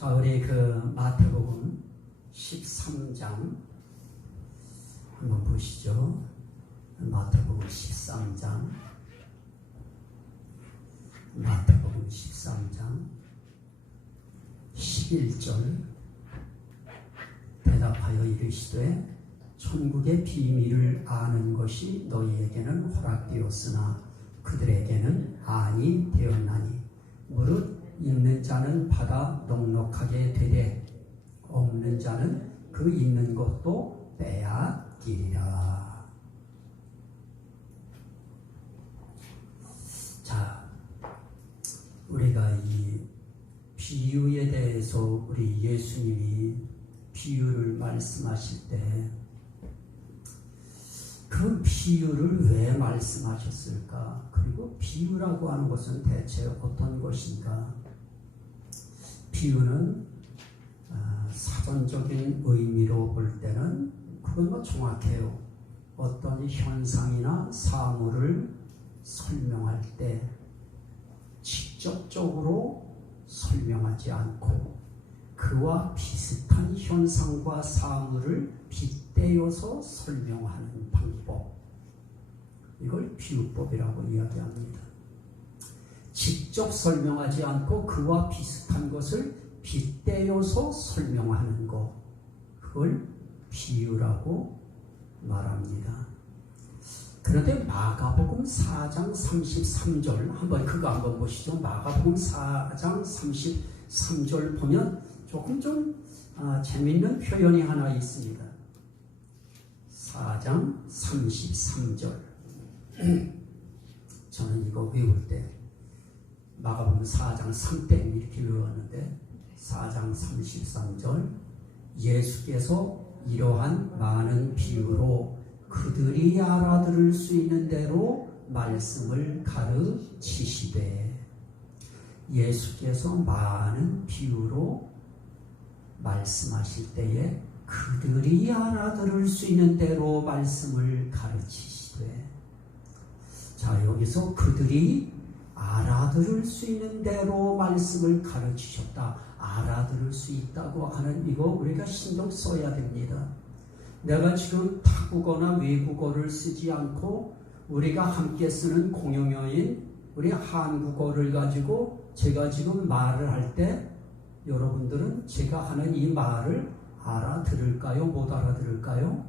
자, 우리 마태복음 13장 한번 보시죠. 마태복음 13장 마태복음 13장 11절 대답하여 이르시되 천국의 비밀을 아는 것이 너희에게는 허락되었으나 그들에게는 아니 되었나니 무릇 있는 자는 받아 넉넉하게 되되 없는 자는 그 있는 것도 빼앗기리라. 자, 우리가 이 비유에 대해서 우리 예수님이 비유를 말씀하실 때 그 비유를 왜 말씀하셨을까? 그리고 비유라고 하는 것은 대체 어떤 것인가? 비유는 사전적인 의미로 볼 때는 그건 정확해요. 어떤 현상이나 사물을 설명할 때 직접적으로 설명하지 않고 그와 비슷한 현상과 사물을 빗대어서 설명하는 방법, 이걸 비유법이라고 이야기합니다. 직접 설명하지 않고 그와 비슷한 것을 빗대어서 설명하는 것, 그걸 비유라고 말합니다. 그런데 마가복음 4장 33절 한번 보시죠. 마가복음 4장 33절 보면 조금 좀 재미있는 표현이 하나 있습니다. 4장 33절 저는 이거 외울 때 마가복음 4장 3땡 이렇게 외웠는데 4장 33절 예수께서 이러한 많은 비유로 그들이 알아들을 수 있는 대로 말씀을 가르치시되, 예수께서 많은 비유로 말씀하실 때에 그들이 알아들을 수 있는 대로 말씀을 가르치시되, 자, 여기서 그들이 알아들을 수 있는 대로 말씀을 가르치셨다. 알아들을 수 있다고 하는 이거 우리가 신경 써야 됩니다. 내가 지금 타국어나 외국어를 쓰지 않고 우리가 함께 쓰는 공용어인 우리 한국어를 가지고 제가 지금 말을 할 때 여러분들은 제가 하는 이 말을 알아들을까요? 못 알아들을까요?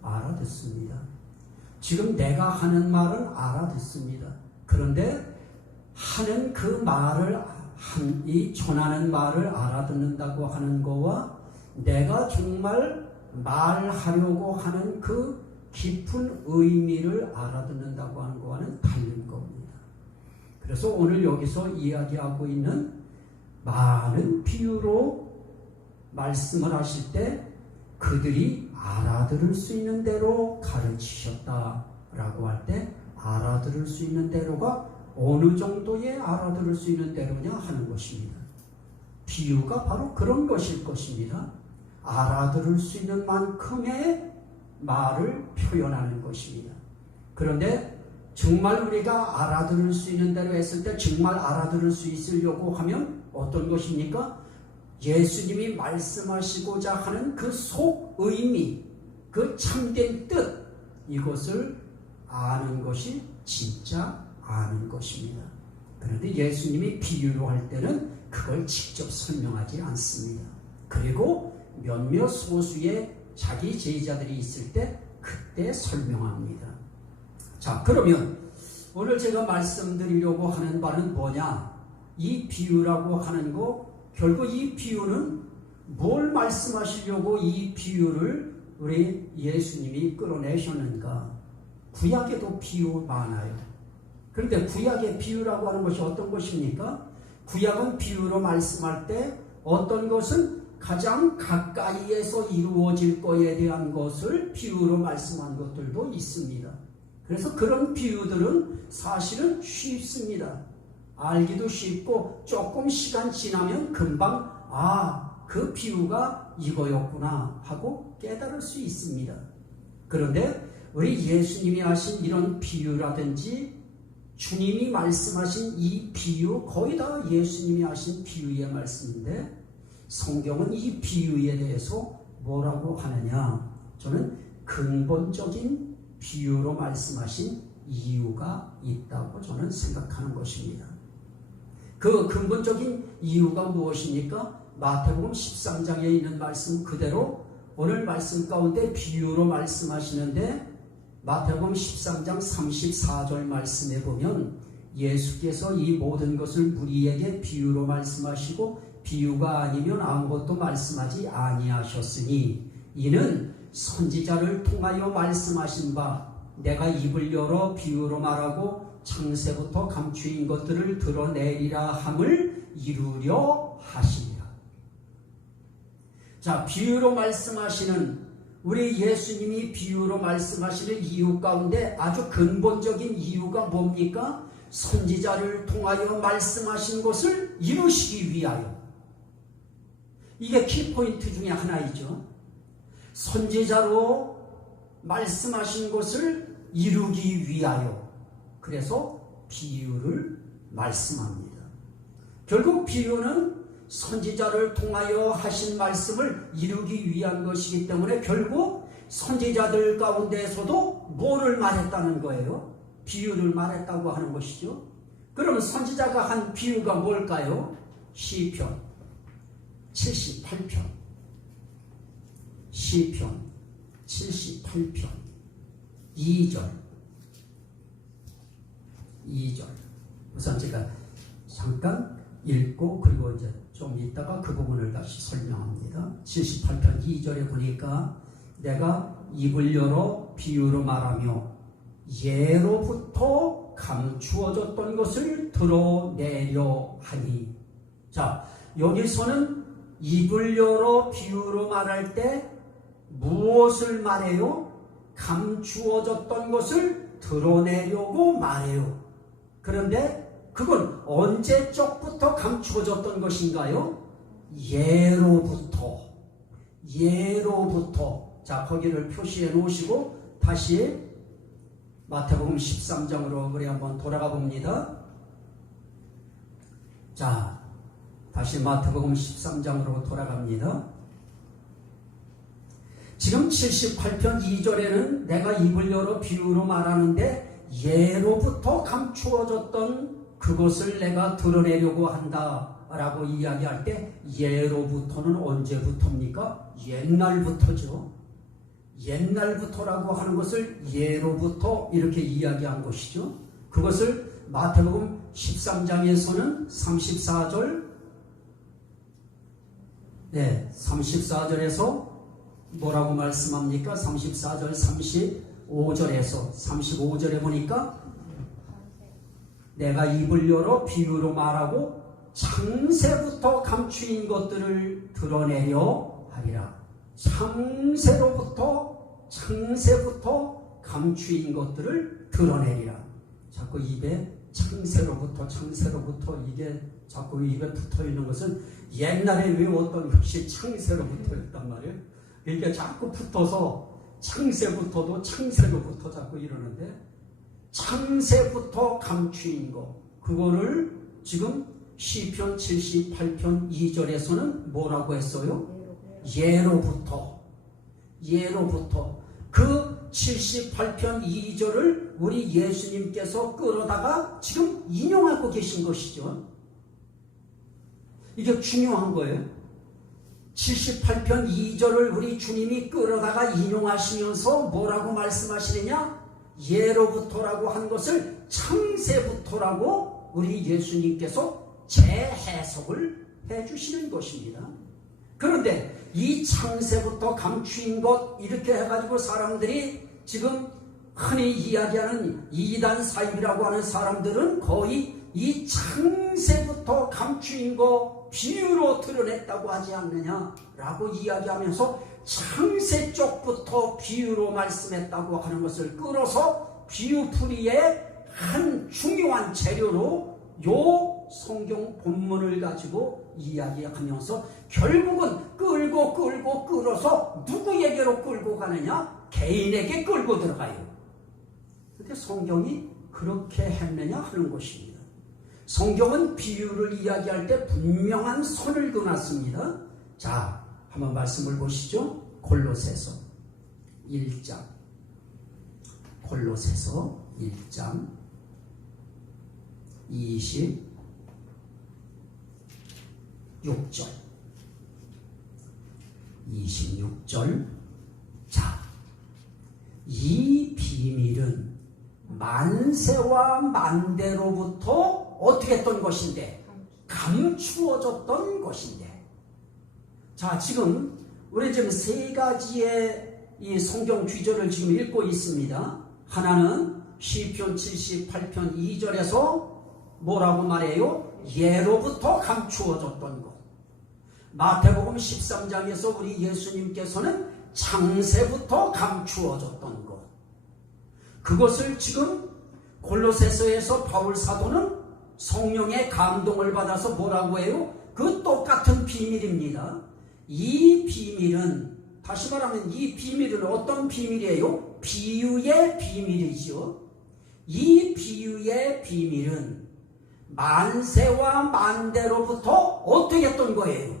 알아듣습니다. 지금 내가 하는 말은 알아듣습니다. 그런데 하는 그 말을 이 전하는 말을 알아듣는다고 하는 거와 내가 정말 말하려고 하는 그 깊은 의미를 알아듣는다고 하는 거와는 다른 겁니다. 그래서 오늘 여기서 이야기하고 있는 많은 비유로 말씀을 하실 때 그들이 알아들을 수 있는 대로 가르치셨다라고 할 때 알아들을 수 있는 대로가 어느 정도의 알아들을 수 있는 대로냐 하는 것입니다. 비유가 바로 그런 것일 것입니다. 알아들을 수 있는 만큼의 말을 표현하는 것입니다. 그런데 정말 우리가 알아들을 수 있는 대로 했을 때 정말 알아들을 수 있으려고 하면 어떤 것입니까? 예수님이 말씀하시고자 하는 그 속 의미, 그 참된 뜻, 이것을 아는 것이 진짜 아는 것입니다. 그런데 예수님이 비유로 할 때는 그걸 직접 설명하지 않습니다. 그리고 몇몇 소수의 자기 제자들이 있을 때 그때 설명합니다. 자, 그러면 오늘 제가 말씀드리려고 하는 바는 뭐냐? 이 비유라고 하는 거, 결국 이 비유는 뭘 말씀하시려고 이 비유를 우리 예수님이 끌어내셨는가? 구약에도 비유 많아요. 그런데 구약의 비유라고 하는 것이 어떤 것입니까? 구약은 비유로 말씀할 때 어떤 것은 가장 가까이에서 이루어질 것에 대한 것을 비유로 말씀한 것들도 있습니다. 그래서 그런 비유들은 사실은 쉽습니다. 알기도 쉽고 조금 시간 지나면 금방 그 비유가 이거였구나 하고 깨달을 수 있습니다. 그런데 우리 예수님이 하신 이런 비유라든지 주님이 말씀하신 이 비유, 거의 다 예수님이 하신 비유의 말씀인데 성경은 이 비유에 대해서 뭐라고 하느냐? 저는 근본적인 비유로 말씀하신 이유가 있다고 저는 생각하는 것입니다. 그 근본적인 이유가 무엇입니까? 마태복음 13장에 있는 말씀 그대로 오늘 말씀 가운데 비유로 말씀하시는데 마태복음 13장 34절 말씀에 보면 예수께서 이 모든 것을 무리에게 비유로 말씀하시고 비유가 아니면 아무것도 말씀하지 아니하셨으니 이는 선지자를 통하여 말씀하신 바 내가 입을 열어 비유로 말하고 창세부터 감추인 것들을 드러내리라 함을 이루려 하시니라. 자, 비유로 말씀하시는 우리 예수님이 비유로 말씀하시는 이유 가운데 아주 근본적인 이유가 뭡니까? 선지자를 통하여 말씀하신 것을 이루시기 위하여. 이게 키포인트 중에 하나이죠. 선지자로 말씀하신 것을 이루기 위하여. 그래서 비유를 말씀합니다. 결국 비유는 선지자를 통하여 하신 말씀을 이루기 위한 것이기 때문에 결국 선지자들 가운데에서도 뭐를 말했다는 거예요? 비유를 말했다고 하는 것이죠. 그럼 선지자가 한 비유가 뭘까요? 시편 78편 시편 78편 2절 우선 제가 잠깐 읽고 그리고 이제 좀 이따가 그 부분을 다시 설명합니다. 78편 2절에 보니까 내가 입을 열어 비유로 말하며 예로부터 감추어졌던 것을 드러내려 하니. 자, 여기서는 입을 열어 비유로 말할 때 무엇을 말해요? 감추어졌던 것을 드러내려고 말해요. 그런데 그건 언제적부터 감추어졌던 것인가요? 예로부터. 자, 거기를 표시해 놓으시고 다시 마태복음 13장으로 우리 한번 돌아가 봅니다. 자, 다시 마태복음 13장으로 돌아갑니다. 지금 78편 2절에는 내가 입을 열어 비유로 말하는데 예로부터 감추어졌던 그것을 내가 드러내려고 한다 라고 이야기할 때 예로부터는 언제부터입니까? 옛날부터죠. 옛날부터라고 하는 것을 예로부터 이렇게 이야기한 것이죠. 그것을 마태복음 13장에서는 34절 34절에서 뭐라고 말씀합니까? 34절 35절에서 35절에 보니까 내가 입을 열어 비유로 말하고 창세부터 감추인 것들을 드러내려 하리라. 창세부터 감추인 것들을 드러내리라. 자꾸 입에 창세로부터 이게 자꾸 입에 붙어있는 것은 옛날에 외웠던 것이 창세로부터였단 말이에요. 이게 자꾸 붙어서 창세부터도 창세로부터 자꾸 이러는데 창세부터 감추인 것 그거를 지금 시편 78편 2절에서는 뭐라고 했어요? 예로부터 그 78편 2절을 우리 예수님께서 끌어다가 지금 인용하고 계신 것이죠. 이게 중요한 거예요. 78편 2절을 우리 주님이 끌어다가 인용하시면서 뭐라고 말씀하시느냐? 예로부터라고 한 것을 창세부터라고 우리 예수님께서 재해석을 해주시는 것입니다. 그런데 이 창세부터 감추인 것 이렇게 해가지고 사람들이 지금 흔히 이야기하는 이단 사입이라고 하는 사람들은 거의 이 창세부터 감추인 거 비유로 드러냈다고 하지 않느냐라고 이야기하면서 창세 쪽부터 비유로 말씀했다고 하는 것을 끌어서 비유풀이의 한 중요한 재료로 요 성경 본문을 가지고 이야기하면서 결국은 끌어서 누구에게로 끌고 가느냐? 개인에게 끌고 들어가요. 그런데 성경이 그렇게 했느냐 하는 것입니다. 성경은 비유를 이야기할 때 분명한 선을 그어놨습니다. 자, 한번 말씀을 보시죠. 골로새서 1장. 골로새서 1장 26절. 26절. 자, 이 비밀은 만세와 만대로부터 어떻게 했던 것인데? 감추어졌던 것인데. 자, 지금 우리 지금 세 가지의 이 성경 귀절을 지금 읽고 있습니다. 하나는 시편 78편 2절에서 뭐라고 말해요? 예로부터 감추어졌던 것. 마태복음 13장에서 우리 예수님께서는 창세부터 감추어졌던 것. 그것을 지금 골로새서에서 바울 사도는 성령의 감동을 받아서 뭐라고 해요? 그 똑같은 비밀입니다. 이 비밀은, 다시 말하면 이 비밀은 어떤 비밀이에요? 비유의 비밀이죠. 이 비유의 비밀은 만세와 만대로부터 어떻게 했던 거예요?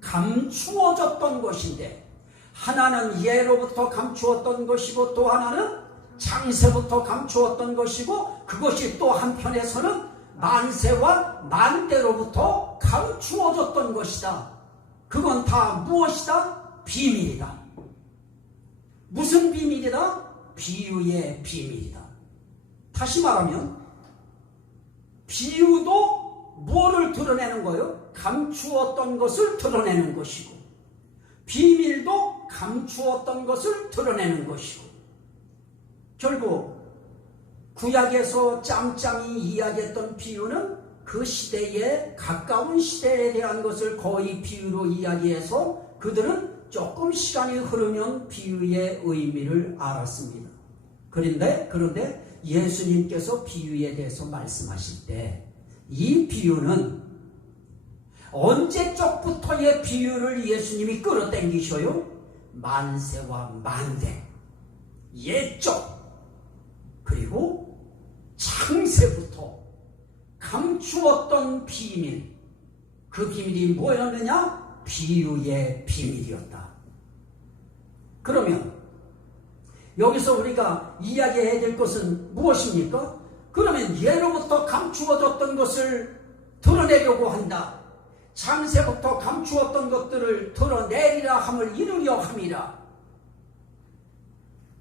감추어졌던 것인데, 하나는 예로부터 감추었던 것이고 또 하나는 창세부터 감추었던 것이고, 그것이 또 한편에서는 만세와 만대로부터 감추어졌던 것이다. 그건 다 무엇이다? 비밀이다. 무슨 비밀이다? 비유의 비밀이다. 다시 말하면 비유도 뭐를 드러내는 거예요? 감추었던 것을 드러내는 것이고, 비밀도 감추었던 것을 드러내는 것이고, 결국 구약에서 짬짬이 이야기했던 비유는 그 시대에 가까운 시대에 대한 것을 거의 비유로 이야기해서 그들은 조금 시간이 흐르면 비유의 의미를 알았습니다. 그런데 예수님께서 비유에 대해서 말씀하실 때 이 비유는 언제적부터의 비유를 예수님이 끌어당기셔요? 만세와 만대, 옛적, 그리고 창세부터 감추었던 비밀, 그 비밀이 뭐였느냐? 비유의 비밀이었다. 그러면 여기서 우리가 이야기해야 될 것은 무엇입니까? 그러면 예로부터 감추어졌던 것을 드러내려고 한다. 창세부터 감추었던 것들을 드러내리라 함을 이루려 함이라.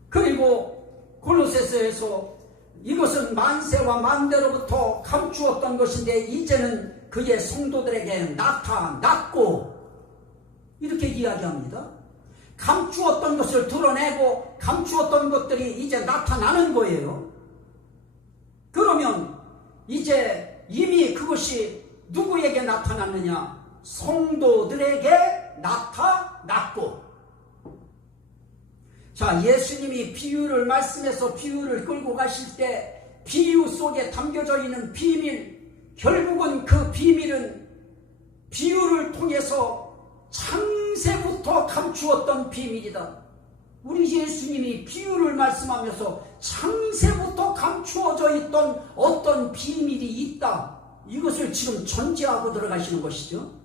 그리고 골로새서에서 이것은 만세와 만대로부터 감추었던 것인데 이제는 그의 성도들에게 나타났고, 이렇게 이야기합니다. 감추었던 것을 드러내고 감추었던 것들이 이제 나타나는 거예요. 그러면 이제 이미 그것이 누구에게 나타났느냐? 성도들에게 나타났고. 자, 예수님이 비유를 말씀해서 비유를 끌고 가실 때 비유 속에 담겨져 있는 비밀, 결국은 그 비밀은 비유를 통해서 창세부터 감추었던 비밀이다. 우리 예수님이 비유를 말씀하면서 창세부터 감추어져 있던 어떤 비밀이 있다. 이것을 지금 전제하고 들어가시는 것이죠.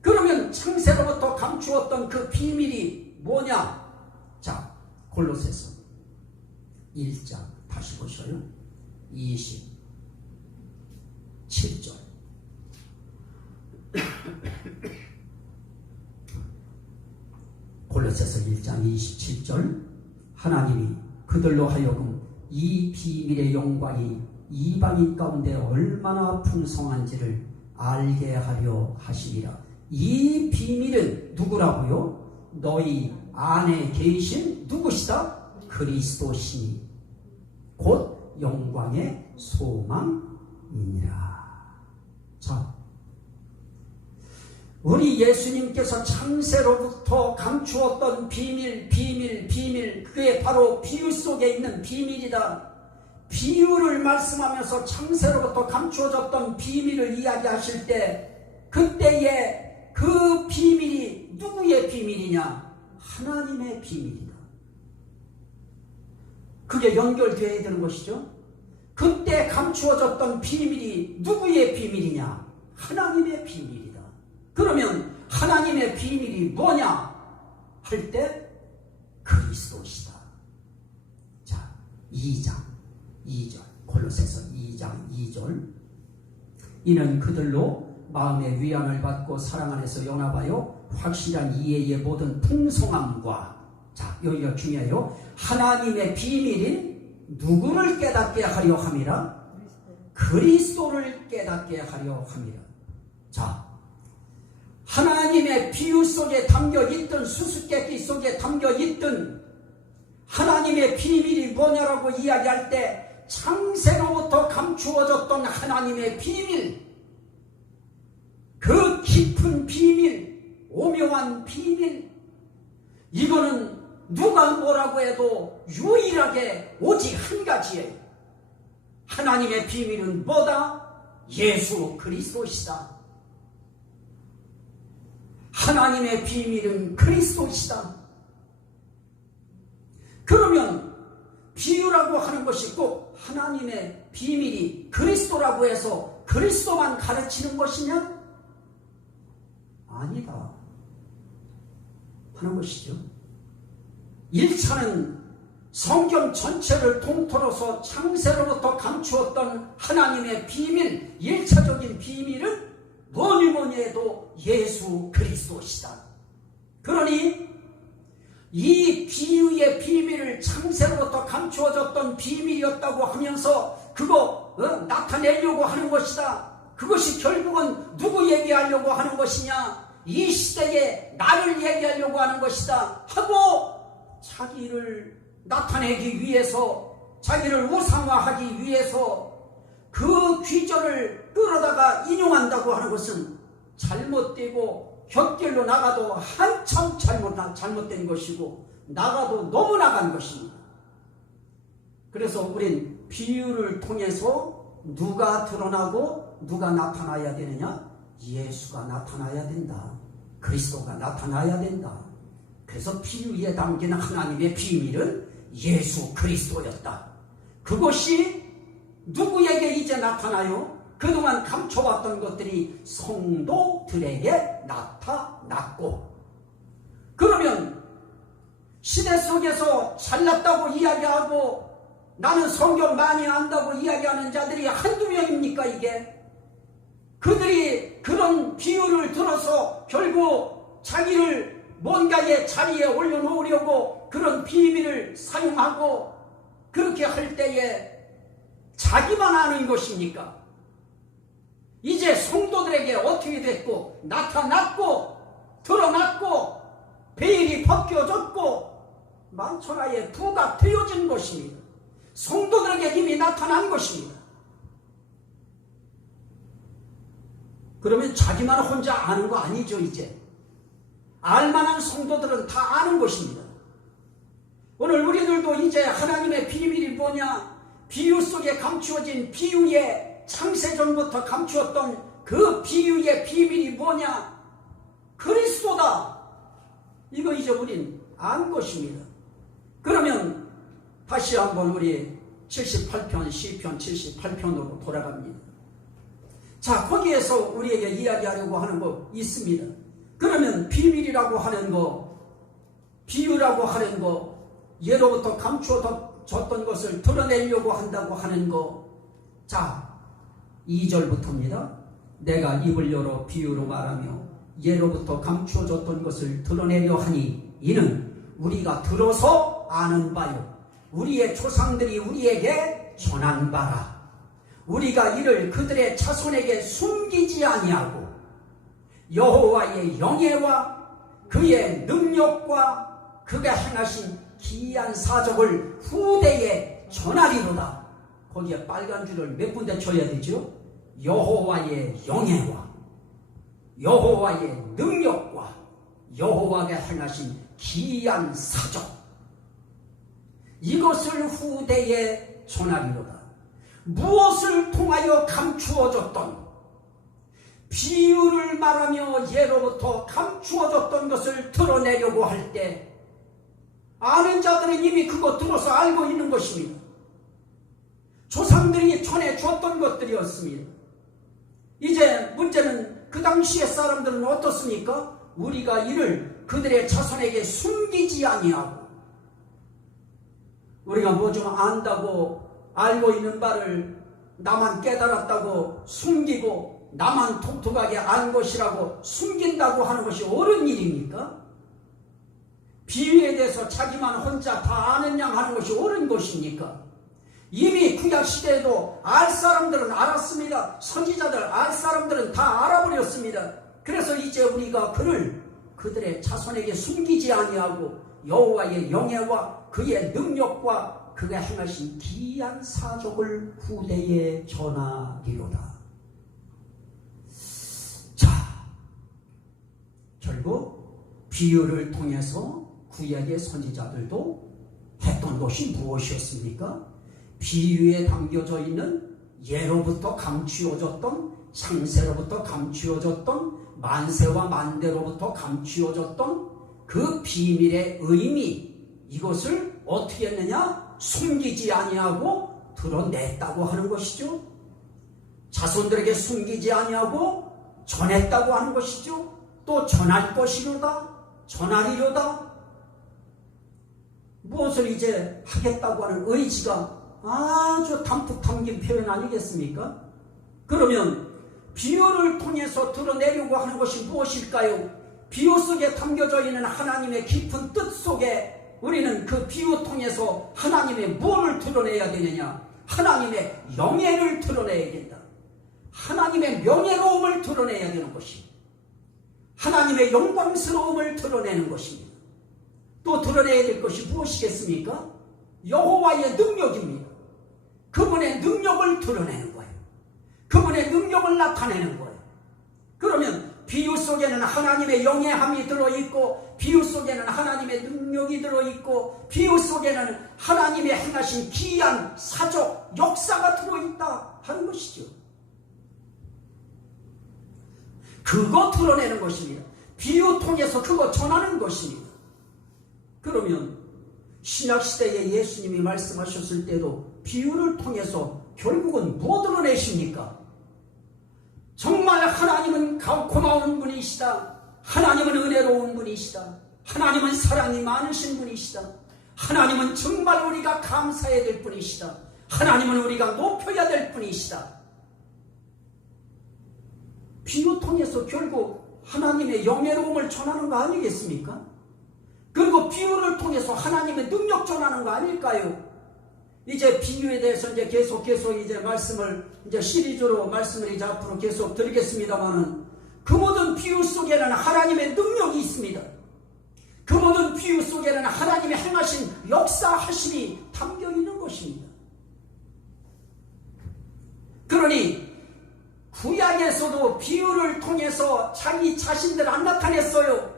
그러면 창세로부터 감추었던 그 비밀이 뭐냐? 자, 골로새서 1장 다시 보셔요. 27절. 골로새서 1장 27절. 하나님이 그들로 하여금 이 비밀의 영광이 이방인 가운데 얼마나 풍성한지를 알게 하려 하시니라. 이 비밀은 누구라고요? 너희 안에 계신 누구시다? 그리스도시니 곧 영광의 소망이니라. 자, 우리 예수님께서 창세로부터 감추었던 비밀, 그게 바로 비유 속에 있는 비밀이다. 비유를 말씀하면서 창세로부터 감추어졌던 비밀을 이야기하실 때, 그때의 그 비밀이 누구의 비밀이냐? 하나님의 비밀이다. 그게 연결되어야 되는 것이죠. 그때 감추어졌던 비밀이 누구의 비밀이냐? 하나님의 비밀이다. 그러면 하나님 하나님의 비밀이 뭐냐 할 때 그리스도시다. 자, 2장 2절, 골로새서 2장 2절. 이는 그들로 마음의 위안을 받고 사랑 안에서 연합하여 확실한 이해의 모든 풍성함과, 자, 여기가 중요해요. 하나님의 비밀인 누구를 깨닫게 하려 함이라? 그리스도를 깨닫게 하려 함이라. 자, 하나님의 비유 속에 담겨있던, 수수께끼 속에 담겨있던 하나님의 비밀이 뭐냐라고 이야기할 때 창세로부터 감추어졌던 하나님의 비밀, 그 깊은 비밀, 오묘한 비밀, 이거는 누가 뭐라고 해도 유일하게 오직 한 가지예요. 하나님의 비밀은 뭐다? 예수 그리스도시다. 하나님의 비밀은 그리스도시다. 그러면 비유라고 하는 것이 꼭 하나님의 비밀이 그리스도라고 해서 그리스도만 가르치는 것이냐? 아니다 하는 것이죠. 1차는 성경 전체를 통틀어서 창세로부터 감추었던 하나님의 비밀, 1차적인 비밀은 뭐니 해도 예수 그리스도시다. 그러니 이 비유의 비밀을 창세로부터 감추어졌던 비밀이었다고 하면서 그거 나타내려고 하는 것이다. 그것이 결국은 누구 얘기하려고 하는 것이냐? 이 시대에 나를 얘기하려고 하는 것이다 하고 자기를 나타내기 위해서, 자기를 우상화하기 위해서 그 귀절을 끌어다가 인용한다고 하는 것은 잘못되고 곁길로 나가도 한참 잘못된 것이고 나가도 너무 나간 것입니다. 그래서 우린 비유를 통해서 누가 드러나고 누가 나타나야 되느냐? 예수가 나타나야 된다. 그리스도가 나타나야 된다. 그래서 비유에 담긴 하나님의 비밀은 예수 그리스도였다. 그것이 누구에게 이제 나타나요? 그동안 감춰왔던 것들이 성도들에게 나타났고, 그러면 시대 속에서 잘났다고 이야기하고 나는 성경 많이 안다고 이야기하는 자들이 한두 명입니까 이게? 그들이 그런 비유를 들어서 결국 자기를 뭔가의 자리에 올려놓으려고 그런 비밀을 사용하고 그렇게 할 때에 자기만 아는 것입니까? 이제 성도들에게 어떻게 됐고 나타났고 드러났고 베일이 벗겨졌고 만천하에 부각되어진 것입니다. 성도들에게 이미 나타난 것입니다. 그러면 자기만 혼자 아는 거 아니죠. 이제 알만한 성도들은 다 아는 것입니다. 오늘 우리들도 이제 하나님의 비밀이 뭐냐? 비유 속에 감추어진 비유의 창세전부터 감추었던 그 비유의 비밀이 뭐냐? 그리스도다. 이거 이제 우린 안 것입니다. 그러면 다시 한번 우리 78편 시편 78편으로 돌아갑니다. 자, 거기에서 우리에게 이야기하려고 하는 거 있습니다. 그러면 비밀이라고 하는 거, 비유라고 하는 거, 예로부터 감추어졌던 것을 드러내려고 한다고 하는 거. 자, 2절부터입니다. 내가 입을 열어 비유로 말하며 예로부터 감추어졌던 것을 드러내려 하니 이는 우리가 들어서 아는 바요 우리의 조상들이 우리에게 전한 바라. 우리가 이를 그들의 자손에게 숨기지 아니하고 여호와의 영예와 그의 능력과 그가 행하신 기이한 사적을 후대에 전하리로다. 거기에 빨간 줄을 몇 군데 쳐야 되죠? 여호와의 영예와 여호와의 능력과 여호와가 행하신 기이한 사적, 이것을 후대에 전하리로다. 무엇을 통하여 감추어졌던, 비유를 말하며 예로부터 감추어졌던 것을 드러내려고 할 때 아는 자들은 이미 그거 들어서 알고 있는 것입니다. 조상들이 전해주었던 것들이었습니다. 이제 문제는 그 당시의 사람들은 어떻습니까? 우리가 이를 그들의 자손에게 숨기지 아니하고, 우리가 뭐 좀 안다고 알고 있는 바를 나만 깨달았다고 숨기고 나만 독특하게 안 것이라고 숨긴다고 하는 것이 옳은 일입니까? 비유에 대해서 자기만 혼자 다 아는 양 하는 것이 옳은 것입니까? 이미 구약시대에도 알 사람들은 알았습니다. 선지자들 알 사람들은 다 알아버렸습니다. 그래서 이제 우리가 그들의 자손에게 숨기지 아니하고 여호와의 영예와 그의 능력과 그가 행하신 기이한 사적을 후대에 전하리로다. 자, 결국 비유를 통해서 구약의 선지자들도 했던 것이 무엇이었습니까? 비유에 담겨져 있는 예로부터 감추어졌던, 창세로부터 감추어졌던, 만세와 만대로부터 감추어졌던 그 비밀의 의미, 이것을 어떻게 했느냐? 숨기지 아니하고 드러냈다고 하는 것이죠. 자손들에게 숨기지 아니하고 전했다고 하는 것이죠. 또 전할 것이로다, 전하리로다. 무엇을 이제 하겠다고 하는 의지가 아주 담뿍 담긴 표현 아니겠습니까? 그러면 비유를 통해서 드러내려고 하는 것이 무엇일까요? 비유 속에 담겨져 있는 하나님의 깊은 뜻 속에 우리는 그 비유 통해서 하나님의 무엇을 드러내야 되느냐? 하나님의 영예를 드러내야 된다. 하나님의 명예로움을 드러내야 되는 것입니다. 하나님의 영광스러움을 드러내는 것입니다. 또 드러내야 될 것이 무엇이겠습니까? 여호와의 능력입니다. 그분의 능력을 드러내는 거예요. 그분의 능력을 나타내는 거예요. 그러면 비유 속에는 하나님의 영예함이 들어있고, 비유 속에는 하나님의 능력이 들어있고, 비유 속에는 하나님의 행하신 기이한 사적 역사가 들어있다 하는 것이죠. 그거 드러내는 것입니다. 비유 통해서 그거 전하는 것입니다. 그러면 신약시대에 예수님이 말씀하셨을 때도 비유를 통해서 결국은 뭐 드러내십니까? 정말 하나님은 고마운 분이시다. 하나님은 은혜로운 분이시다. 하나님은 사랑이 많으신 분이시다. 하나님은 정말 우리가 감사해야 될 분이시다. 하나님은 우리가 높여야 될 분이시다. 비유 통해서 결국 하나님의 영예로움을 전하는 거 아니겠습니까? 그리고 비유를 통해서 하나님의 능력 전하는 거 아닐까요? 이제 비유에 대해서 이제 계속 이제 말씀을 이제 시리즈로 말씀을 이제 앞으로 계속 드리겠습니다만은, 그 모든 비유 속에는 하나님의 능력이 있습니다. 그 모든 비유 속에는 하나님의 행하신 역사하심이 담겨 있는 것입니다. 그러니 구약에서도 비유를 통해서 자기 자신들 안 나타냈어요.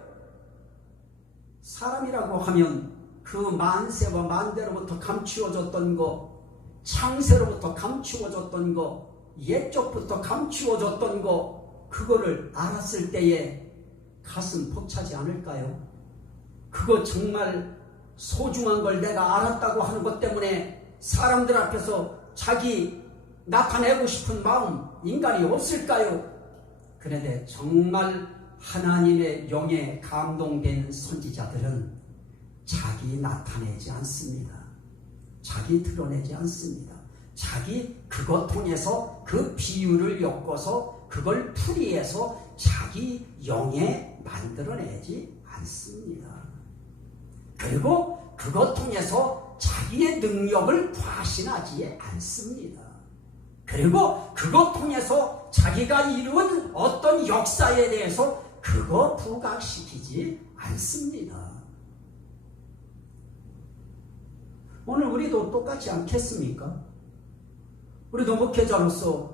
사람이라고 하면 그 만세와 만대로부터 감추어졌던 거, 창세로부터 감추어졌던 거, 옛적부터 감추어졌던 거, 그거를 알았을 때에 가슴 벅차지 않을까요? 그거 정말 소중한 걸 내가 알았다고 하는 것 때문에 사람들 앞에서 자기 나타내고 싶은 마음, 인간이 없을까요? 그런데 정말 하나님의 영에 감동된 선지자들은 자기 나타내지 않습니다. 자기 드러내지 않습니다. 자기 그것 통해서 그 비유를 엮어서 그걸 풀이해서 자기 영에 만들어내지 않습니다. 그리고 그것 통해서 자기의 능력을 과신하지 않습니다. 그리고 그것 통해서 자기가 이룬 어떤 역사에 대해서 그거 부각시키지 않습니다. 오늘 우리도 똑같지 않겠습니까? 우리도 목회자로서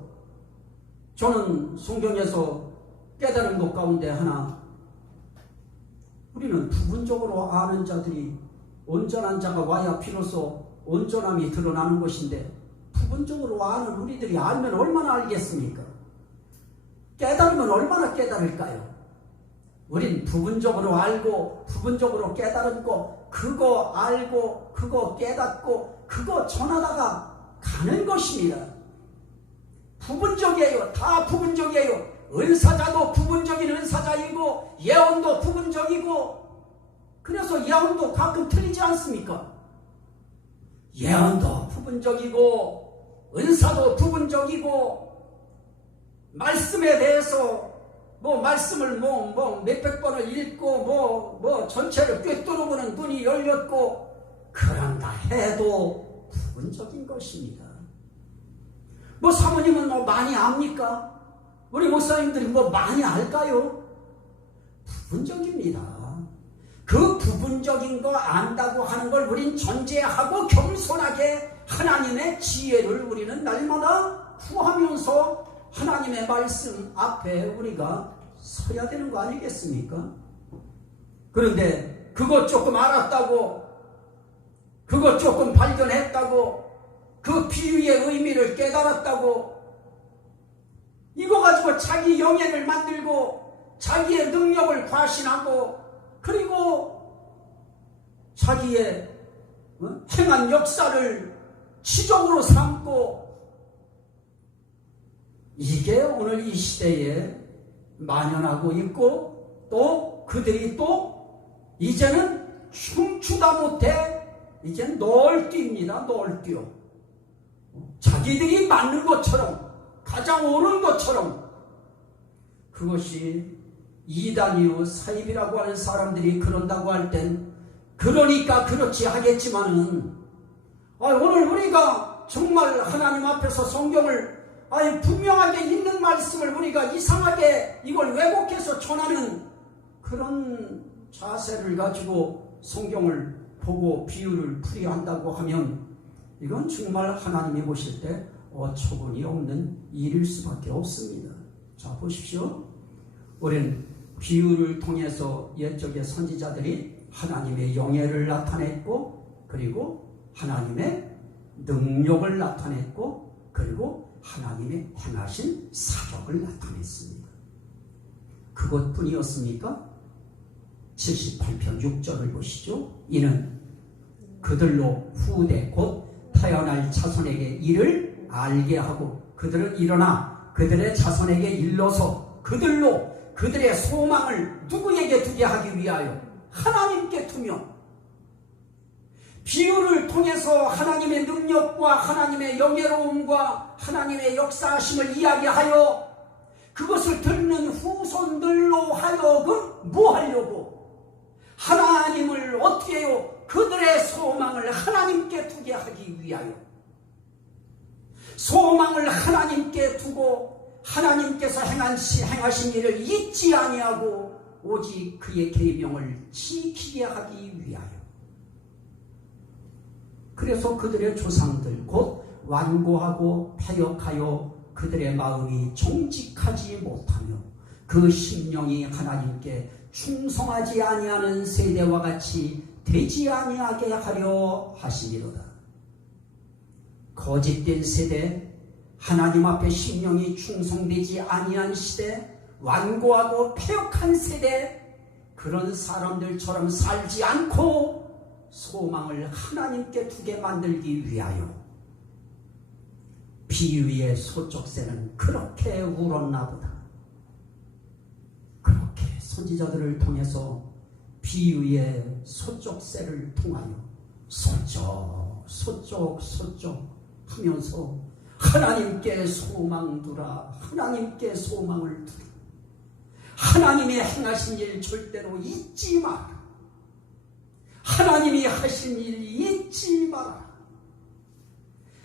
저는 성경에서 깨달은 것 가운데 하나, 우리는 부분적으로 아는 자들이 온전한 자가 와야 비로소 온전함이 드러나는 것인데, 부분적으로 아는 우리들이 알면 얼마나 알겠습니까? 깨달으면 얼마나 깨달을까요? 우린 부분적으로 알고 부분적으로 깨달은 거, 그거 알고 그거 깨닫고 그거 전하다가 가는 것입니다. 부분적이에요. 다 부분적이에요. 은사자도 부분적인 은사자이고 예언도 부분적이고, 그래서 예언도 가끔 틀리지 않습니까? 예언도 부분적이고 은사도 부분적이고, 말씀에 대해서 말씀을 몇백 번을 읽고 전체를 꿰뚫어보는 눈이 열렸고, 그런다 해도 부분적인 것입니다. 사모님은 많이 압니까? 우리 목사님들이 많이 알까요? 부분적입니다. 그 부분적인 거 안다고 하는 걸 우린 존재하고 겸손하게 하나님의 지혜를 우리는 날마다 구하면서 하나님의 말씀 앞에 우리가 서야 되는 거 아니겠습니까? 그런데 그것 조금 알았다고, 그것 조금 발견했다고, 그 비유의 의미를 깨달았다고, 이거 가지고 자기 영예를 만들고 자기의 능력을 과신하고, 그리고 자기의 행한 역사를 치적으로 삼고, 이게 오늘 이 시대에 만연하고 있고, 또 그들이 또 이제는 춤추다 못해 이제 널뛰입니다. 널뛰어. 자기들이 맞는 것처럼, 가장 옳은 것처럼. 그것이 이단이요 사입이라고 하는 사람들이 그런다고 할 땐 그러니까 그렇지 하겠지만은, 오늘 우리가 정말 하나님 앞에서 성경을 분명하게 있는 말씀을 우리가 이상하게 이걸 왜곡해서 전하는 그런 자세를 가지고 성경을 보고 비유를 풀이한다고 하면, 이건 정말 하나님이 보실 때 어처구니 없는 일일 수밖에 없습니다. 자, 보십시오. 우리는 비유를 통해서 옛적의 선지자들이 하나님의 영예를 나타냈고, 그리고 하나님의 능력을 나타냈고, 그리고 하나님의 행하신 사역을 나타냈습니다. 그것뿐이었습니까? 78편 6절을 보시죠. 이는 그들로 후대 곧 태어날 자손에게 이를 알게 하고, 그들은 일어나 그들의 자손에게 일러서 그들로 그들의 소망을 누구에게 두게 하기 위하여 하나님께 두며, 비유를 통해서 하나님의 능력과 하나님의 영예로움과 하나님의 역사하심을 이야기하여 그것을 듣는 후손들로 하여금 뭐 하려고? 하나님을 어떻게 해요? 그들의 소망을 하나님께 두게 하기 위하여. 소망을 하나님께 두고 하나님께서 행하신 일을 잊지 아니하고 오직 그의 계명을 지키게 하기 위하여. 그래서 그들의 조상들 곧 완고하고 패역하여 그들의 마음이 정직하지 못하며 그 심령이 하나님께 충성하지 아니하는 세대와 같이 되지 아니하게 하려 하시니로다. 거짓된 세대, 하나님 앞에 심령이 충성되지 아니한 시대, 완고하고 패역한 세대, 그런 사람들처럼 살지 않고 소망을 하나님께 두게 만들기 위하여 비유의 소쩍새는 그렇게 울었나 보다. 그렇게 선지자들을 통해서 비유의 소쩍새를 통하여 소쩍 하면서 하나님께 소망 두라, 하나님께 소망을 두라, 하나님의 행하신 일 절대로 잊지 마라, 하나님이 하신 일 잊지 마라.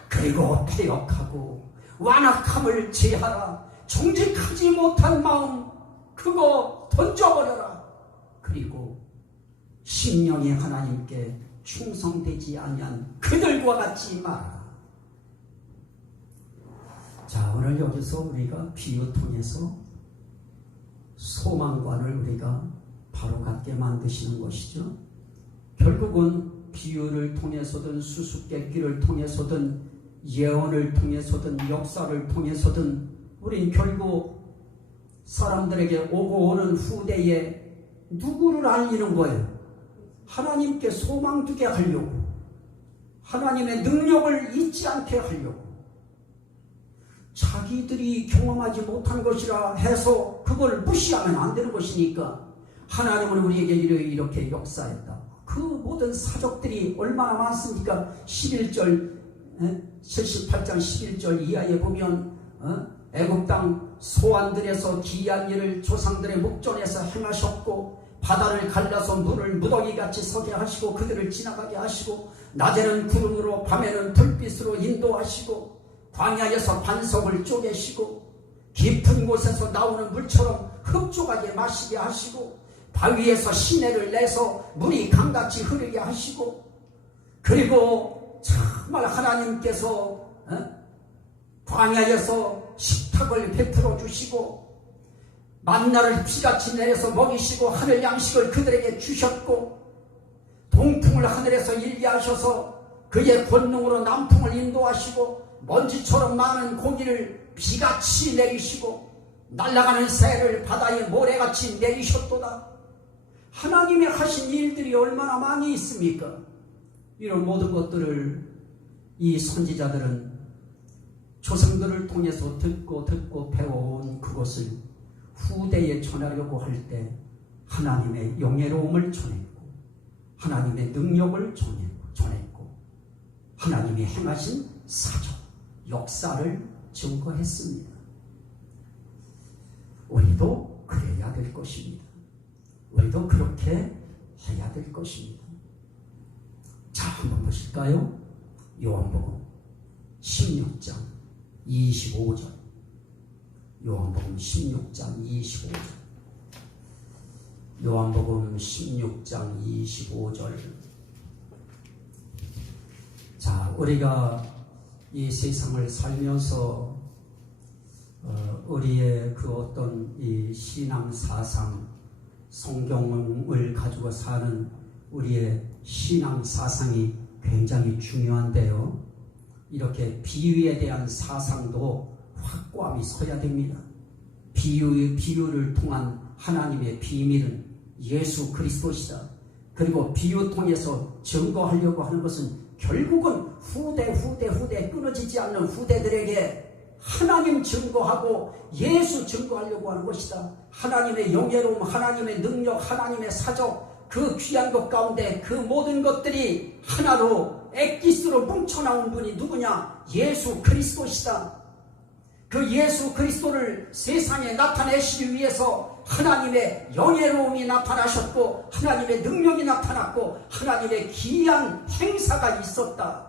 그리고 패역하고 완악함을 제하라. 정직하지 못한 마음 그거 던져버려라. 그리고 심령이 하나님께 충성되지 아니한 그들과 같지 마라. 자, 오늘 여기서 우리가 비유 통해서 소망관을 우리가 바로 갖게 만드시는 것이죠. 결국은 비유를 통해서든 수수께끼를 통해서든 예언을 통해서든 역사를 통해서든 우린 결국 사람들에게 오고 오는 후대에 누구를 알리는 거예요? 하나님께 소망 두게 하려고, 하나님의 능력을 잊지 않게 하려고. 자기들이 경험하지 못한 것이라 해서 그걸 무시하면 안 되는 것이니까 하나님은 우리에게 이렇게 역사했다. 그 모든 사적들이 얼마나 많습니까? 11절 78장 11절 이하에 보면 애굽 땅 소환들에서 기이한 일을 조상들의 목전에서 행하셨고 바다를 갈라서 물을 무더기같이 서게 하시고 그들을 지나가게 하시고 낮에는 구름으로 밤에는 불빛으로 인도하시고 광야에서 반석을 쪼개시고 깊은 곳에서 나오는 물처럼 흡족하게 마시게 하시고 바위에서 시내를 내서 물이 강같이 흐르게 하시고 그리고 정말 하나님께서 광야에서 식탁을 베풀어 주시고 만나를 비같이 내려서 먹이시고 하늘 양식을 그들에게 주셨고 동풍을 하늘에서 일게 하셔서 그의 권능으로 남풍을 인도하시고 먼지처럼 많은 공기를 비같이 내리시고 날아가는 새를 바다에 모래같이 내리셨도다. 하나님이 하신 일들이 얼마나 많이 있습니까? 이런 모든 것들을 이 선지자들은 조상들을 통해서 듣고 배워온 그것을 후대에 전하려고 할 때 하나님의 영예로움을 전했고 하나님의 능력을 전했고 하나님이 행하신 사적, 역사를 증거했습니다. 우리도 그래야 될 것입니다. 우리도 그렇게 해야 될 것입니다. 자, 한번 보실까요? 요한복음 16장 25절. 요한복음 16장 25절. 요한복음 16장 25절. 자, 우리가 이 세상을 살면서 우리의 그 어떤 이 신앙 사상, 성경을 가지고 사는 우리의 신앙 사상이 굉장히 중요한데요. 이렇게 비유에 대한 사상도 확고함이 서야 됩니다. 비유를 통한 하나님의 비밀은 예수 그리스도시다. 그리고 비유 통해서 증거하려고 하는 것은 결국은 후대 끊어지지 않는 후대들에게 하나님 증거하고 예수 증거하려고 하는 것이다. 하나님의 영예로움, 하나님의 능력, 하나님의 사적, 그 귀한 것 가운데 그 모든 것들이 하나로 엑기스로 뭉쳐나온 분이 누구냐? 예수 그리스도시다. 그 예수 그리스도를 세상에 나타내시기 위해서 하나님의 영예로움이 나타나셨고 하나님의 능력이 나타났고 하나님의 기이한 행사가 있었다.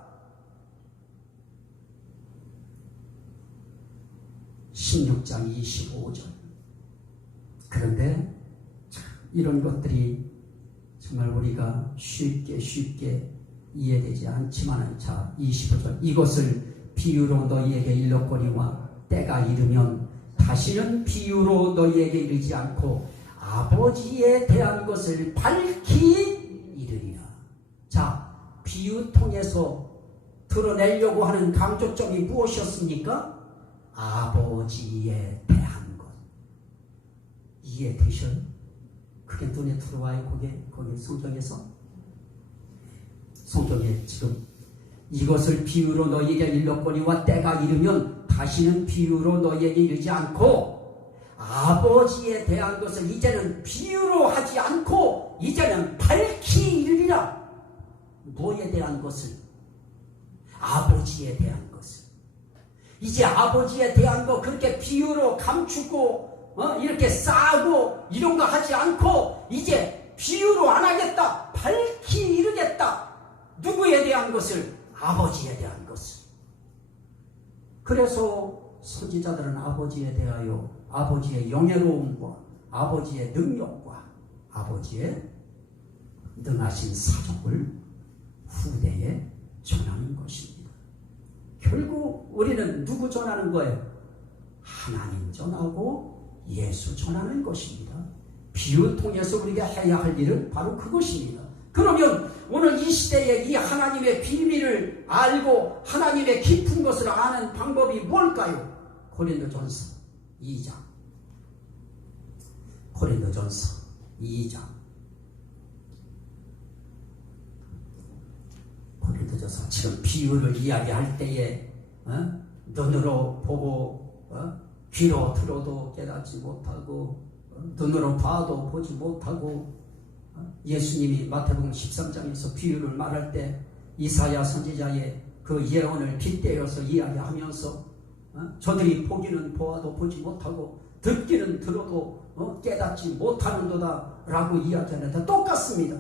16장 25절. 그런데 이런 것들이 정말 우리가 쉽게 이해되지 않지만, 자 25절. 이것을 비유로 너희에게 일렀거니와 때가 이르면 다시는 비유로 너희에게 이르지 않고 아버지에 대한 것을 밝히 이르리라. 자, 비유 통해서 드러내려고 하는 강조점이 무엇이었습니까? 아버지에 대한 것. 이해되셔요? 그게 눈에 들어와요. 거기 성경에서? 성경에 지금 이것을 비유로 너희에게 일렀거니와 때가 이르면 다시는 비유로 너희에게 이르지 않고 아버지에 대한 것을 이제는 비유로 하지 않고 이제는 밝히 이르리라. 뭐에 대한 것을? 아버지에 대한 것을. 이제 아버지에 대한 거 그렇게 비유로 감추고 이렇게 싸고 이런 거 하지 않고 이제 비유로 안 하겠다. 밝히 이르겠다. 누구에 대한 것을? 아버지에 대한 것을. 그래서 선지자들은 아버지에 대하여 아버지의 영예로움과 아버지의 능력과 아버지의 능하신 사적을 후대에 전하는 것입니다. 결국 우리는 누구 전하는 거예요? 하나님 전하고 예수 전하는 것입니다. 비유 통해서 우리가 해야 할 일은 바로 그것입니다. 그러면 오늘 이 시대에 이 하나님의 비밀을 알고 하나님의 깊은 것을 아는 방법이 뭘까요? 고린도전서 2장. 고린도전서 2장. 고린도전서 지금 비유를 이야기할 때에 눈으로 보고 귀로 들어도 깨닫지 못하고 눈으로 봐도 보지 못하고 예수님이 마태복음 13장에서 비유를 말할 때 이사야 선지자의 그 예언을 빗대어서 이야기하면서 저들이 보기는 보아도 보지 못하고 듣기는 들어도 깨닫지 못하는도다 라고 이야기하는데 똑같습니다.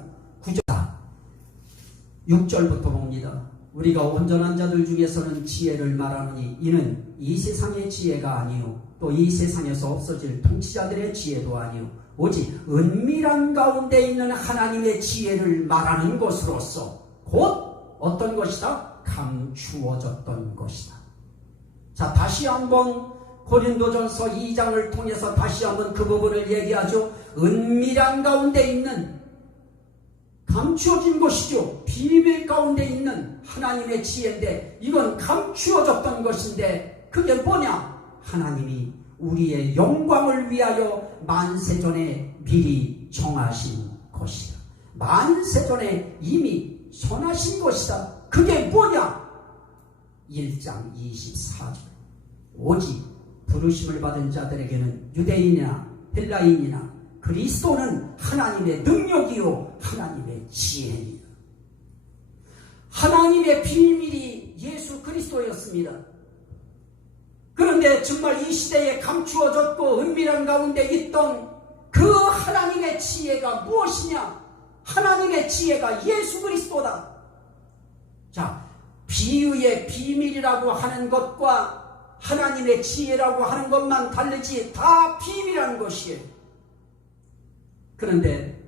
6절부터 봅니다. 우리가 온전한 자들 중에서는 지혜를 말하느니 이는 이 세상의 지혜가 아니요 또 이 세상에서 없어질 통치자들의 지혜도 아니요 오직 은밀한 가운데 있는 하나님의 지혜를 말하는 것으로서 곧 어떤 것이다? 감추어졌던 것이다. 자, 다시 한번 고린도전서 2장을 통해서 다시 한번 그 부분을 얘기하죠. 은밀한 가운데 있는 감추어진 것이죠. 비밀 가운데 있는 하나님의 지혜인데 이건 감추어졌던 것인데 그게 뭐냐? 하나님이 우리의 영광을 위하여 만세전에 미리 정하신 것이다. 만세전에 이미 선하신 것이다. 그게 뭐냐? 1장 24절 오직 부르심을 받은 자들에게는 유대인이나 헬라인이나 그리스도는 하나님의 능력이요 하나님의 지혜입니다. 하나님의 비밀이 예수 그리스도였습니다. 그런데 정말 이 시대에 감추어졌고 은밀한 가운데 있던 그 하나님의 지혜가 무엇이냐? 하나님의 지혜가 예수 그리스도다. 자, 비유의 비밀이라고 하는 것과 하나님의 지혜라고 하는 것만 다르지 다 비밀한 것이에요. 그런데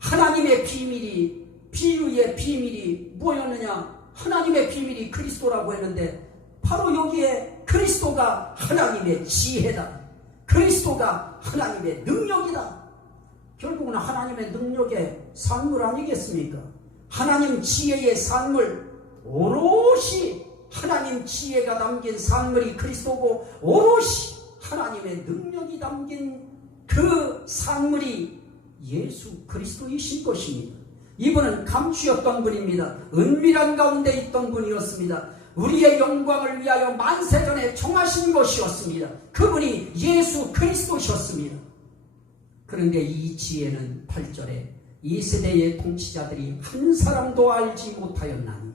하나님의 비밀이 비유의 비밀이 뭐였느냐? 하나님의 비밀이 그리스도라고 했는데 바로 여기에 그리스도가 하나님의 지혜다. 그리스도가 하나님의 능력이다. 결국은 하나님의 능력의 산물 아니겠습니까? 하나님 지혜의 산물, 오롯이 하나님 지혜가 담긴 산물이 그리스도고 오롯이 하나님의 능력이 담긴 그 산물이 예수 그리스도이신 것입니다. 이분은 감추었던 분입니다. 은밀한 가운데 있던 분이었습니다. 우리의 영광을 위하여 만세전에 정하신 것이었습니다. 그분이 예수 그리스도셨습니다. 그런데 이 지혜는 8절에 이 세대의 통치자들이 한 사람도 알지 못하였나니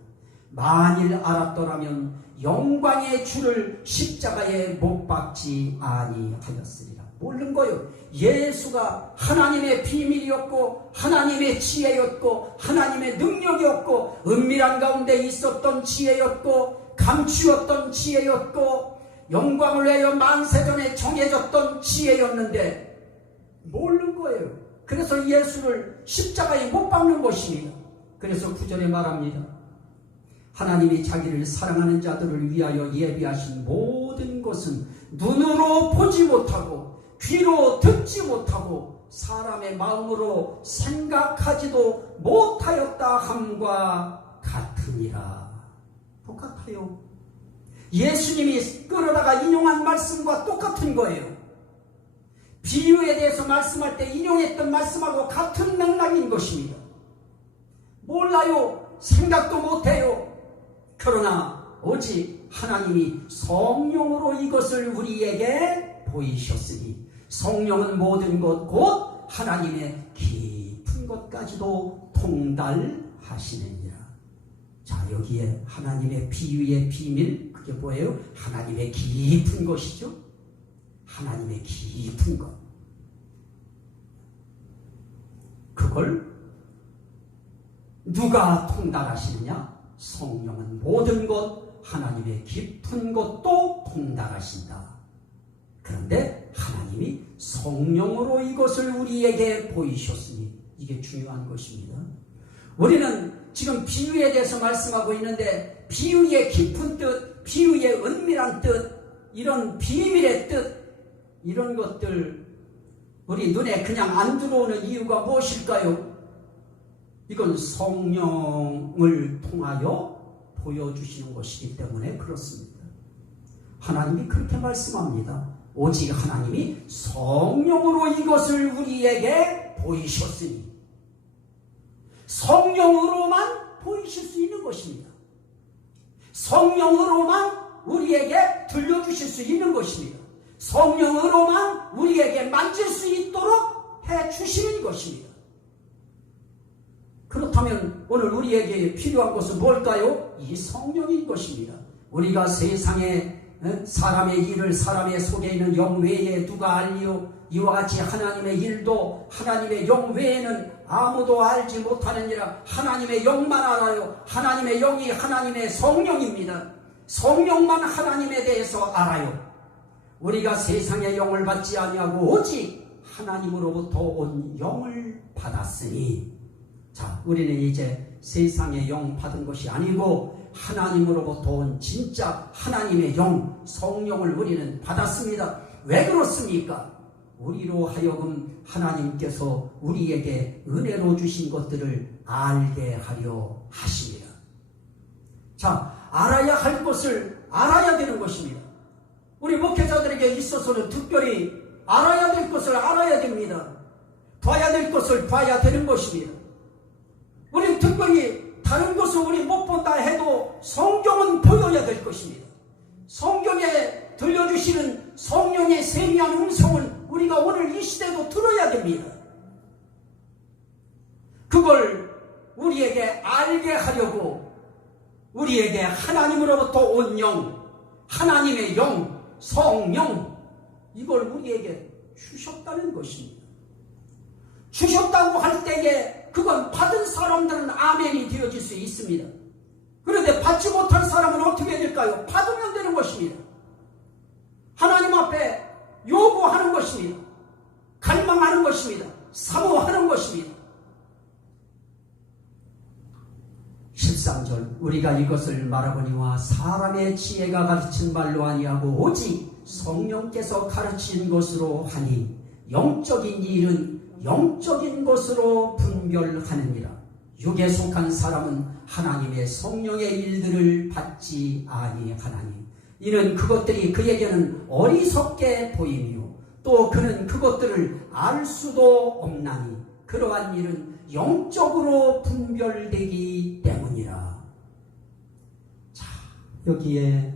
만일 알았더라면 영광의 주를 십자가에 못 박지 아니하였으리라. 모르는 거요. 예수가 하나님의 비밀이었고 하나님의 지혜였고 하나님의 능력이었고 은밀한 가운데 있었던 지혜였고 감추었던 지혜였고 영광을 위하여 만세전에 정해졌던 지혜였는데 모르는 거예요. 그래서 예수를 십자가에 못 박는 것입니다. 그래서 9절에 말합니다. 하나님이 자기를 사랑하는 자들을 위하여 예비하신 모든 것은 눈으로 보지 못하고 귀로 듣지 못하고 사람의 마음으로 생각하지도 못하였다 함과 같으니라. 똑같아요. 예수님이 끌어다가 인용한 말씀과 똑같은 거예요. 비유에 대해서 말씀할 때 인용했던 말씀하고 같은 맥락인 것입니다. 몰라요. 생각도 못해요. 그러나 오직 하나님이 성령으로 이것을 우리에게 보이셨으니 성령은 모든 것 곧 하나님의 깊은 것까지도 통달하시느니라. 자, 여기에 하나님의 비유의 비밀, 그게 뭐예요? 하나님의 깊은 것이죠. 하나님의 깊은 것. 그걸 누가 통달하시느냐? 성령은 모든 것, 하나님의 깊은 것도 통달하신다. 그런데 하나님이 성령으로 이것을 우리에게 보이셨으니 이게 중요한 것입니다. 우리는 지금 비유에 대해서 말씀하고 있는데 비유의 깊은 뜻, 비유의 은밀한 뜻, 이런 비밀의 뜻, 이런 것들 우리 눈에 그냥 안 들어오는 이유가 무엇일까요? 이건 성령을 통하여 보여주시는 것이기 때문에 그렇습니다. 하나님이 그렇게 말씀합니다. 오직 하나님이 성령으로 이것을 우리에게 보이셨으니 성령으로만 보이실 수 있는 것입니다. 성령으로만 우리에게 들려주실 수 있는 것입니다. 성령으로만 우리에게 만질 수 있도록 해주시는 것입니다. 그렇다면 오늘 우리에게 필요한 것은 뭘까요? 이 성령인 것입니다. 우리가 세상에 사람의 일을 사람의 속에 있는 영 외에 누가 알리요? 이와 같이 하나님의 일도 하나님의 영 외에는 아무도 알지 못하느니라. 하나님의 영만 알아요. 하나님의 영이 하나님의 성령입니다. 성령만 하나님에 대해서 알아요. 우리가 세상의 영을 받지 아니하고 오직 하나님으로부터 온 영을 받았으니, 자, 우리는 이제 세상의 영 받은 것이 아니고 하나님으로부터 온 진짜 하나님의 영, 성령을 우리는 받았습니다. 왜 그렇습니까? 우리로 하여금 하나님께서 우리에게 은혜로 주신 것들을 알게 하려 하십니다. 자, 알아야 할 것을 알아야 되는 것입니다. 우리 목회자들에게 있어서는 특별히 알아야 될 것을 알아야 됩니다. 봐야 될 것을 봐야 되는 것입니다. 우리 특별히 다른 것을 우리 못 본다 해도 성경은 보여야 될 것입니다. 성경에 들려주시는 성령의 세미한 음성은 우리가 오늘 이 시대도 들어야 됩니다. 그걸 우리에게 알게 하려고 우리에게 하나님으로부터 온 영, 하나님의 영, 성령, 이걸 우리에게 주셨다는 것입니다. 주셨다고 할 때에 그건 받은 사람들은 아멘이 되어질 수 있습니다. 그런데 받지 못한 사람은 어떻게 될까요? 받으면 되는 것입니다. 하나님 앞에 요구하는 것입니다. 갈망하는 것입니다. 사모하는 것입니다. 13절, 우리가 이것을 말하거니와 사람의 지혜가 가르친 말로 아니하고 오직 성령께서 가르친 것으로 하니 영적인 일은 영적인 것으로 분별하느니라. 육에 속한 사람은 하나님의 성령의 일들을 받지 아니하나니 이는 그것들이 그에게는 어리석게 보이며 또 그는 그것들을 알 수도 없나니 그러한 일은 영적으로 분별되기 때문이라. 자, 여기에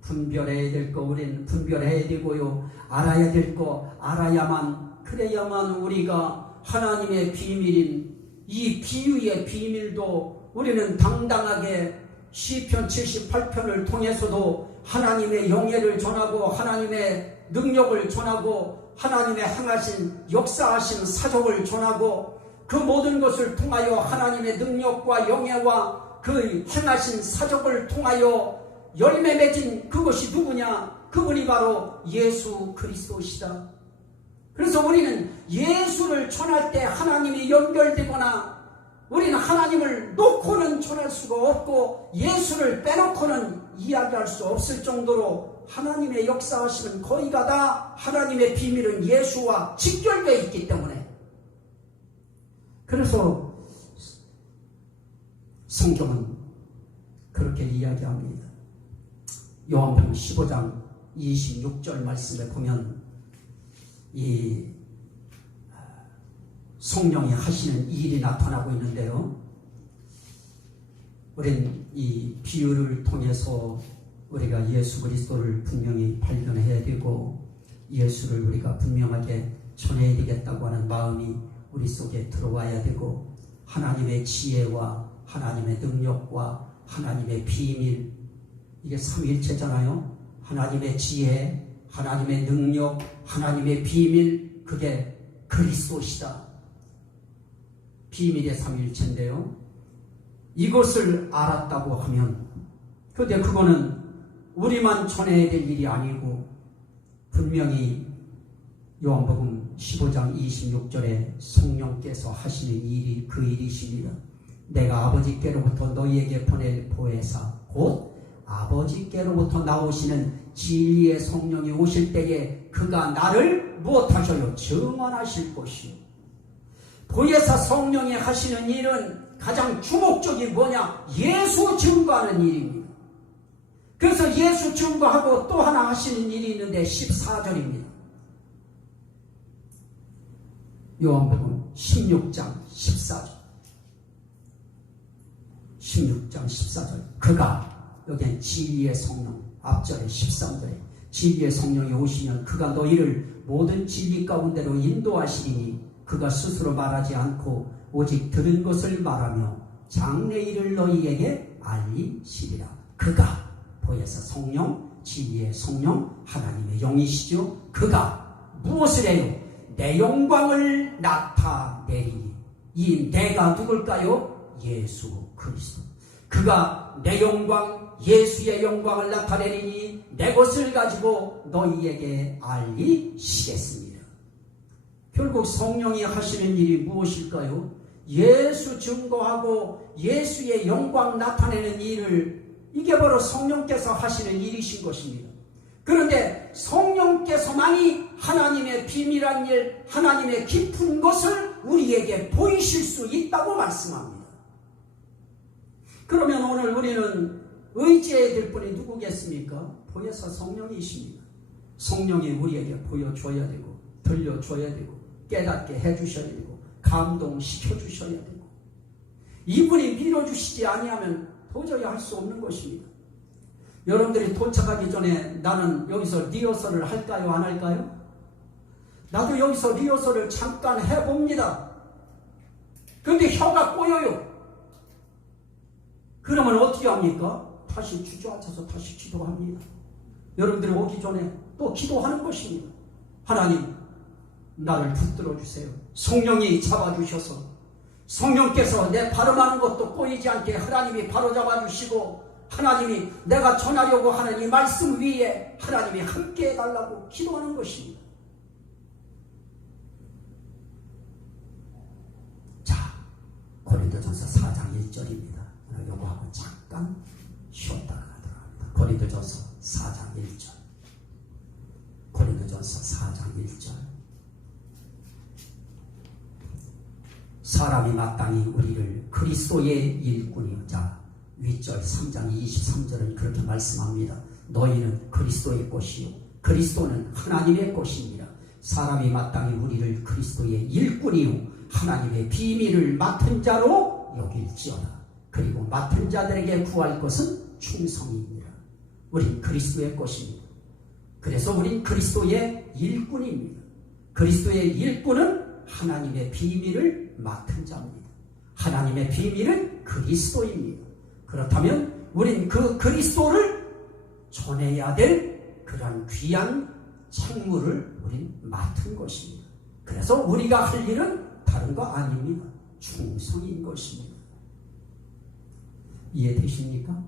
분별해야 될 거 우리는 분별해야 되고요. 알아야 될 거 알아야만, 그래야만 우리가 하나님의 비밀인 이 비유의 비밀도 우리는 당당하게 시편 78편을 통해서도 하나님의 영예를 전하고 하나님의 능력을 전하고 하나님의 행하신 역사하신 사적을 전하고 그 모든 것을 통하여 하나님의 능력과 영예와 그 행하신 사적을 통하여 열매 맺은 그것이 누구냐? 그분이 바로 예수 그리스도시다. 그래서 우리는 예수를 전할 때 하나님이 연결되거나 우리는 하나님을 놓고는 전할 수가 없고 예수를 빼놓고는 이야기할 수 없을 정도로 하나님의 역사하심은 거의가 다 하나님의 비밀은 예수와 직결되어 있기 때문에, 그래서 성경은 그렇게 이야기합니다. 요한복음 15장 26절 말씀에 보면 이 성령이 하시는 일이 나타나고 있는데요. 우린 이 비유를 통해서 우리가 예수 그리스도를 분명히 발견해야 되고 예수를 우리가 분명하게 전해야 되겠다고 하는 마음이 우리 속에 들어와야 되고 하나님의 지혜와 하나님의 능력과 하나님의 비밀, 이게 삼위일체잖아요. 하나님의 지혜, 하나님의 능력, 하나님의 비밀, 그게 그리스도시다. 비밀의 삼위일체인데요. 이것을 알았다고 하면, 근데 그거는 우리만 전해야 될 일이 아니고 분명히 요한복음 15장 26절에 성령께서 하시는 일이 그 일이십니다. 내가 아버지께로부터 너희에게 보낼 보혜사 곧 아버지께로부터 나오시는 진리의 성령이 오실 때에 그가 나를 무엇하셔요? 증언하실 것이요. 보혜사 성령이 하시는 일은 가장 주목적인 뭐냐? 예수 증거하는 일입니다. 그래서 예수 증거하고 또 하나 하시는 일이 있는데 14절입니다. 요한복음 16장 14절. 16장 14절. 그가, 여기엔 진리의 성령, 앞절에 13절에 진리의 성령이 오시면 그가 너희를 모든 진리 가운데로 인도하시리니 그가 스스로 말하지 않고 오직 들은 것을 말하며 장래일을 너희에게 알리시리라. 그가 보혜사 성령, 진리의 성령, 하나님의 영이시죠. 그가 무엇을 해요? 내 영광을 나타내리니. 이 내가 누굴까요? 예수 그리스도. 그가 내 영광, 예수의 영광을 나타내리니 내 것을 가지고 너희에게 알리시겠습니다. 결국 성령이 하시는 일이 무엇일까요? 예수 증거하고 예수의 영광 나타내는 일을, 이게 바로 성령께서 하시는 일이신 것입니다. 그런데 성령께서만이 하나님의 비밀한 일, 하나님의 깊은 것을 우리에게 보이실 수 있다고 말씀합니다. 그러면 오늘 우리는 의지해야 될 분이 누구겠습니까? 보혜사 성령이십니다. 성령이 우리에게 보여줘야 되고 들려줘야 되고 깨닫게 해주셔야 되고 감동시켜주셔야 되고, 이분이 밀어주시지 아니하면 도저히 할 수 없는 것입니다. 여러분들이 도착하기 전에 나는 여기서 리허설을 할까요? 안 할까요? 나도 여기서 리허설을 잠깐 해봅니다. 그런데 혀가 꼬여요. 그러면 어떻게 합니까? 다시 주저앉아서 다시 기도합니다. 여러분들이 오기 전에 또 기도하는 것입니다. 하나님, 나를 붙들어 주세요. 성령이 잡아주셔서 성령께서 내 발음하는 것도 꼬이지 않게 하나님이 바로 잡아주시고, 하나님이 내가 전하려고 하는 이 말씀 위에 하나님이 함께 해달라고 기도하는 것입니다. 자, 고린도전서 4장 1절입니다. 요거하고 잠깐 쉬었다가 가도록 합니다. 고린도전서 4장 1절. 고린도전서 4장 1절. 사람이 마땅히 우리를 그리스도의 일꾼이요. 자, 윗절 3장 23절은 그렇게 말씀합니다. 너희는 그리스도의 것이요 그리스도는 하나님의 것입니다. 사람이 마땅히 우리를 그리스도의 일꾼이요 하나님의 비밀을 맡은 자로 여길지어다. 그리고 맡은 자들에게 구할 것은 충성입니다. 우린 그리스도의 것입니다. 그래서 우린 그리스도의 일꾼입니다. 그리스도의 일꾼은 하나님의 비밀을 맡은 자입니다. 하나님의 비밀은 그리스도입니다. 그렇다면 우린 그 그리스도를 전해야 될 그런 귀한 책무를 우린 맡은 것입니다. 그래서 우리가 할 일은 다른 거 아닙니다. 충성인 것입니다. 이해되십니까?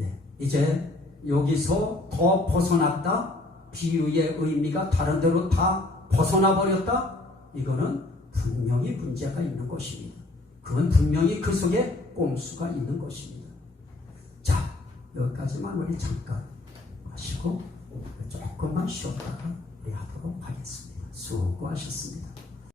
예. 이제 여기서 더 벗어났다, 비유의 의미가 다른 데로 다 벗어나 버렸다, 이거는 분명히 문제가 있는 것입니다. 그건 분명히 그 속에 꼼수가 있는 것입니다. 자, 여기까지만 우리 잠깐 하시고 조금만 쉬었다가 우리 하도록 하겠습니다. 수고하셨습니다.